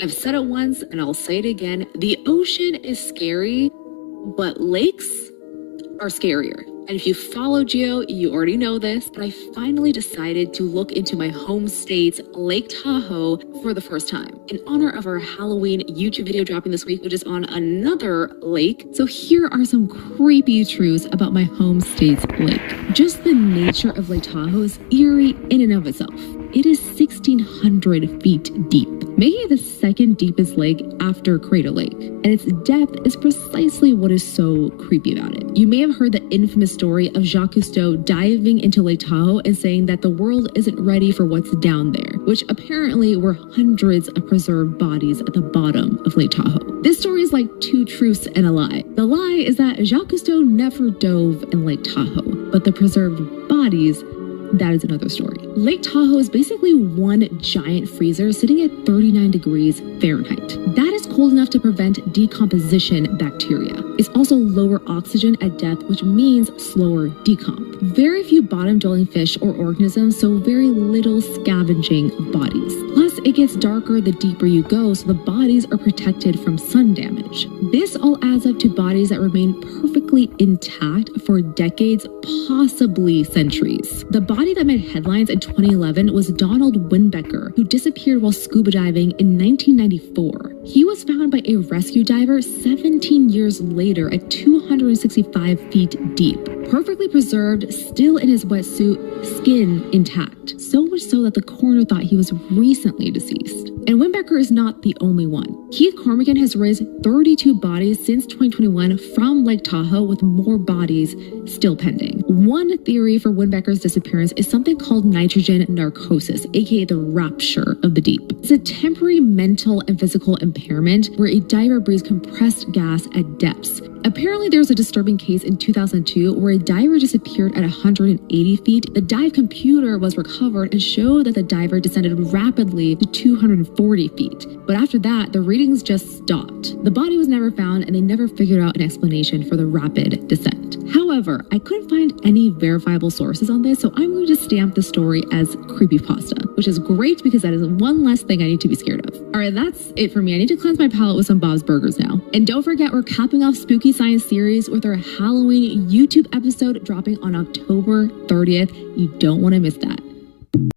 I've said it once and I'll say it again. The ocean is scary, but lakes are scarier. And if you follow Geo, you already know this, but I finally decided to look into my home state's Lake Tahoe for the first time in honor of our Halloween YouTube video dropping this week, which is on another lake. So here are some creepy truths about my home state's lake. Just the nature of Lake Tahoe is eerie in and of itself. It is 1,600 feet deep, making it the second deepest lake after Crater Lake. And its depth is precisely what is so creepy about it. You may have heard the infamous story of Jacques Cousteau diving into Lake Tahoe and saying that the world isn't ready for what's down there, which apparently were hundreds of preserved bodies at the bottom of Lake Tahoe. This story is like two truths and a lie. The lie is that Jacques Cousteau never dove in Lake Tahoe, but the preserved bodies, that is another story. Lake Tahoe is basically one giant freezer sitting at 39 degrees Fahrenheit. That is cold enough to prevent decomposition bacteria. It's also lower oxygen at depth, which means slower decomp. Very few bottom-dwelling fish or organisms, so very little scavenging of bodies. Plus, it gets darker the deeper you go, so the bodies are protected from sun damage. This all adds up to bodies that remain perfectly intact for decades, possibly centuries. The body that made headlines in 2011 was Donald Winbecker, who disappeared while scuba diving in 1994. He was found by a rescue diver 17 years later at 265 feet deep, perfectly preserved, still in his wetsuit, skin intact. So much so that the coroner thought he was recently deceased. And Winbecker is not the only one. Keith Cormican has raised 32 bodies since 2021 from Lake Tahoe, with more bodies still pending. One theory for Winbecker's disappearance is something called nitrogen narcosis, aka the rapture of the deep. It's a temporary mental and physical impairment where a diver breathes compressed gas at depths. Apparently, there was a disturbing case in 2002 where a diver disappeared at 180 feet. The dive computer was recovered and showed that the diver descended rapidly to 240 feet. But after that, the readings just stopped. The body was never found, and they never figured out an explanation for the rapid descent. However, I couldn't find any verifiable sources on this, so I'm going to stamp the story as creepypasta, which is great because that is one less thing I need to be scared of. All right, that's it for me. I need to cleanse my palate with some Bob's Burgers now. And don't forget, we're capping off Spooky Science series with our Halloween YouTube episode dropping on October 30th. You don't want to miss that.